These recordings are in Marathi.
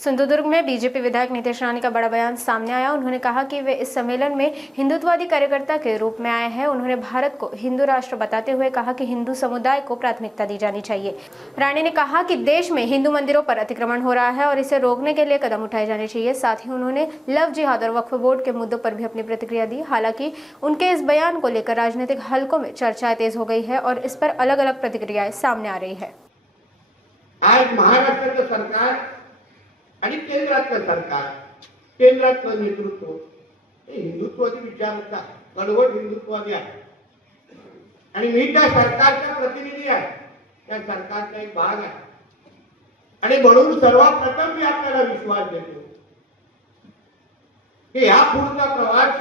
सिंधुदुर्ग में बीजेपी विधायक नीतीश रानी का बड़ा बयान सामने आया। उन्होंने कहा कि वे इस सम्मेलन में हिंदुत्ववादी कार्यकर्ता के रूप में आए हैं। उन्होंने भारत को हिंदू राष्ट्र बताते हुए कहा कि हिंदू समुदाय को प्राथमिकता दी जानी चाहिए। रानी ने कहा कि देश में हिंदू मंदिरों पर अतिक्रमण हो रहा है और इसे रोकने के लिए कदम उठाए जाने चाहिए। साथ ही उन्होंने लव जिहाद और वक्फ बोर्ड के मुद्दों पर भी अपनी प्रतिक्रिया दी। हालांकि उनके इस बयान को लेकर राजनीतिक हलकों में चर्चाएं तेज हो गई है और इस पर अलग अलग प्रतिक्रियाएं सामने आ रही है। आज महाराष्ट्र सरकार आणि केंद्रातलं सरकार, केंद्रातलं नेतृत्व हे हिंदुत्ववादी विचारांचा कडवट हिंदुत्ववादी आहे आणि मी त्या सरकारचा प्रतिनिधी आहे, त्या सरकारचा एक भाग आहे आणि म्हणून सर्वप्रथम मी आपल्याला विश्वास देतो की या पुढचा प्रवास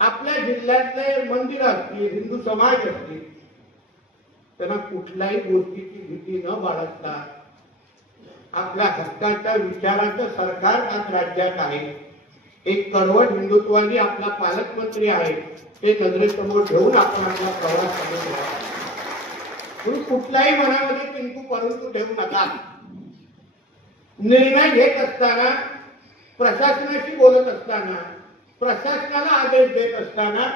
आपल्या जिल्ह्यातले मंदिर असतील, हिंदू समाज असतील, त्यांना कुठल्याही गोष्टीची भीती न बाळगता आपल्या हक्काच्या विचाराचं सरकार आज राज्यात आहे। एक कडवट हिंदुत्ववादी आपला पालकमंत्री आहे, ते नजरेसमोर ठेवून आपण आपला प्रवास करू। कुठल्याही मनामध्ये किंतु परंतु ठेवू नका। निर्णय घेत असताना, प्रशासनाशी बोलत असताना, प्रशासनाला आदेश देत असताना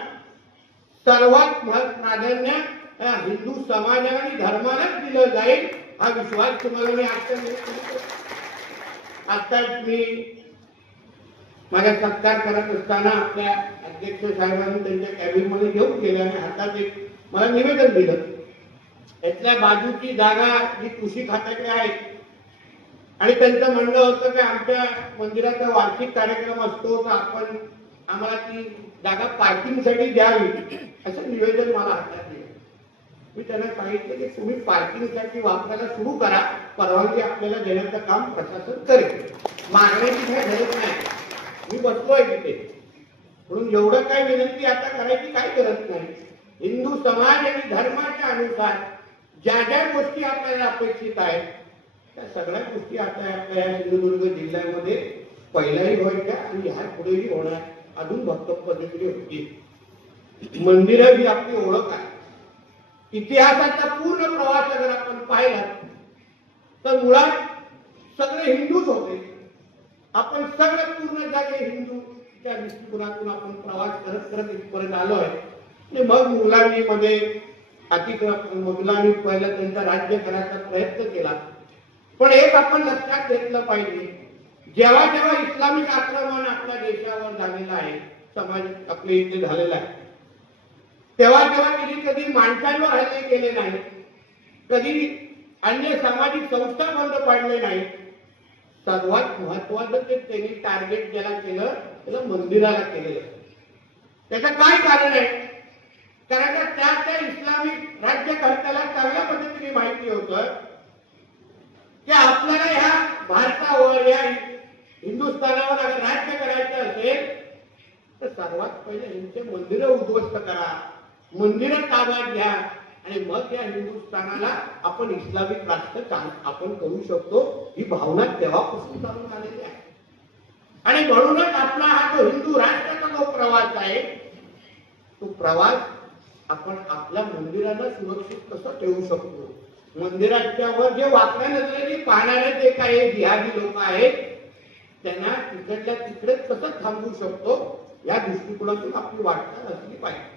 सर्वात प्राधान्य हिंदू समाज आणि धर्मालाच दिलं जाईल हा विश्वास तुम्हाला मी आता मी माझा सत्कार करत असताना आपल्या अध्यक्ष साहेबांनी त्यांच्या कॅबिनमध्ये घेऊन गेले आणि हातात एक मला निवेदन दिलं। यातल्या बाजूची जागा जी कृषी खात्याकडे आहे आणि त्यांचं म्हणणं होतं की आमच्या मंदिराचा वार्षिक कार्यक्रम असतो तर आपण आम्हाला ती जागा पार्किंगसाठी द्यावी असं निवेदन मला हातात दिलं। मी त्यांना सांगितलं की तुम्ही पार्किंगसाठी वापरायला सुरू करा, परवानगी आपल्याला देण्याचं काम प्रशासन करेल, मागण्याची काही गरज नाही, मी बसलोय तिथे। म्हणून एवढं काय विनंती आता करायची काय गरज नाही। हिंदू समाज आणि धर्माच्या अनुसार ज्या ज्या गोष्टी आपल्याला अपेक्षित आहेत त्या सगळ्या गोष्टी आता आपल्या या सिंधुदुर्ग जिल्ह्यामध्ये पहिल्याही व्हायच्या आणि ह्या पुढेही होणार, अजून भक्कम पद्धतीने होतील। मंदिरं ही आपली ओळख आहे। इतिहासाचा पूर्ण प्रवास अगर आपण पाहिला तर मुळात सगळे हिंदूच होते। आपण सगळे पूर्ण जागे हिंदूच्या दृष्टिकोनातून आपण प्रवास करत करत इथपर्यंत आलो आहे। मग मुघलांमध्ये मुघलांनी पहिला त्यांचा राज्य करायचा प्रयत्न केला, पण एक आपण लक्षात घेतलं पाहिजे, जेव्हा जेव्हा इस्लामिक आक्रमण आपल्या देशावर झालेलं आहे, समाज आपल्या इथे झालेला आहे, तेव्हा तेव्हा कधी माणसांवर हल्ले केले नाही, कधी अन्य सामाजिक संस्था बंद पाडले नाही। सर्वात महत्वाचं ते त्यांनी टार्गेट ज्याला केलं त्याला मंदिराला केलेलं। त्याचं काय कारण आहे? कारण त्या इस्लामिक राज्यकर्त्याला चांगल्या पद्धतीने माहिती होतं की आपल्याला ह्या भारतावर या हिंदुस्थानावर अगर राज्य करायचं असेल तर सर्वात पहिले यांचे मंदिरं उद्ध्वस्त करा, मंदिरं ताब्यात घ्या आणि मग या हिंदुस्थानाला आपण इस्लामिक राष्ट्र आपण करू शकतो। ही भावना तेव्हापासून चालून आलेली आहे आणि म्हणूनच आपला हा जो हिंदू राष्ट्राचा जो प्रवास आहे तो प्रवास आपण आपल्या मंदिराला सुरक्षित कसं ठेवू शकतो, मंदिराच्या वर जे वाकड्या नजरेने पाहणारे जे काही जिहादी लोक आहेत त्यांना तिकडच्या तिकडेच कसं थांबवू शकतो या दृष्टिकोनातून आपली वाटचाल असली पाहिजे।